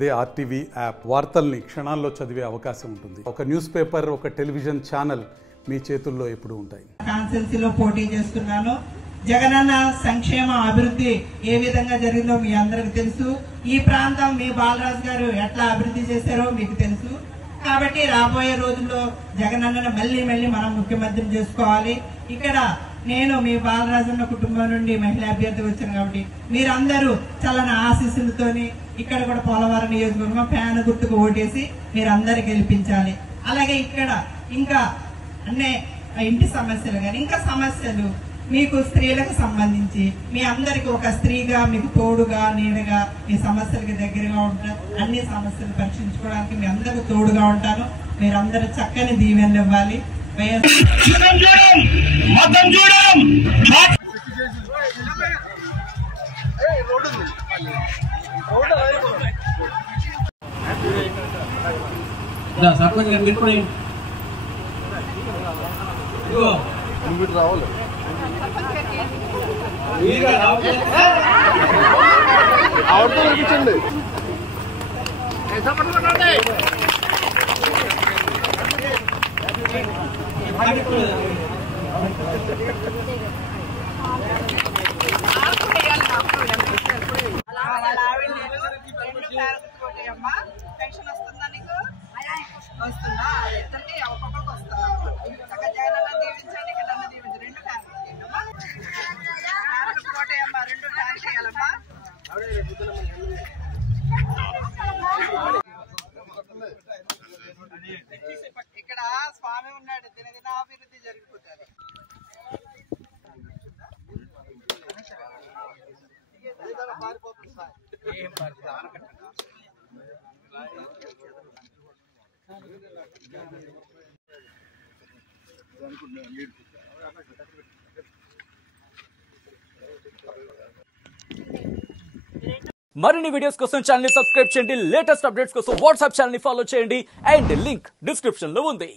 అదే RTV app వార్తల్ని క్షణాల్లో చదివే అవకాశం ఉంటుంది. ఒక న్యూస్ పేపర్, ఒక టెలివిజన్ ఛానల్ మీ చేతుల్లో ఎప్పుడు ఉంటాయి. కాన్స్టిట్యున్సీలో పోటీ చేస్తున్నాను. జగనన్న సంక్షేమ అభివృద్ధి ఏ విధంగా జరిగిందో మీ అందరికి తెలుసు. ఈ ప్రాంతం మీ బాలరాజు గారు ఎట్లా అభివృద్ధి చేశారో మీకు తెలుసు. కాబట్టి రాబోయే రోజుల్లో జగనన్నను మళ్ళీ మనం ముఖ్యమంత్రిని చేసుకోవాలి. ఇక్కడ నేను మీ బాలరాజన్న కుటుంబం నుండి మహిళా అభ్యర్థి వచ్చాను కాబట్టి మీరందరూ చల్లని ఆశీస్సులతోని ఇక్కడ కూడా పోలవరం నియోజకవర్గం ఫ్యాన్ గుర్తుకు ఓటేసి మీరందరూ గెలిపించాలి. అలాగే ఇక్కడ ఇంకా అన్నే ఇంటి సమస్యలు కానీ ఇంకా సమస్యలు మీకు స్త్రీలకు సంబంధించి మీ అందరికి ఒక స్త్రీగా మీకు తోడుగా నీడగా మీ సమస్యలకి దగ్గరగా ఉంటాను. అన్ని సమస్యలు పరిష్కరించుకోవడానికి మీ అందరికి తోడుగా ఉంటాను. మీరందరూ చక్కని దీవెనలు ఇవ్వాలి. రావాలి ఆవిడతో వినిపించండి. పెన్షన్ వస్తుందా నీకు? వస్తుందా? ఇద్దరికి ఒక్కొక్కరికి వస్తుందా? జగనన్న దీవించండి, ఇక్కడ దీవించండి. రెండు ఫ్యామిలీ కోటయమ్మా, రెండు ఫ్యామిలీ చేయాలమ్మా. ఇక్కడ స్వామి ఉన్నాడు, దినదిన అభివృద్ధి జరిగిపోతుంది. మరిన్ని వీడియోస్ కోసం ఛానల్ ని సబ్స్క్రైబ్ చేయండి. లేటెస్ట్ అప్డేట్స్ కోసం వాట్సాప్ ఛానల్ ని ఫాలో చేయండి. అండ్ లింక్ డిస్క్రిప్షన్ లో ఉంది.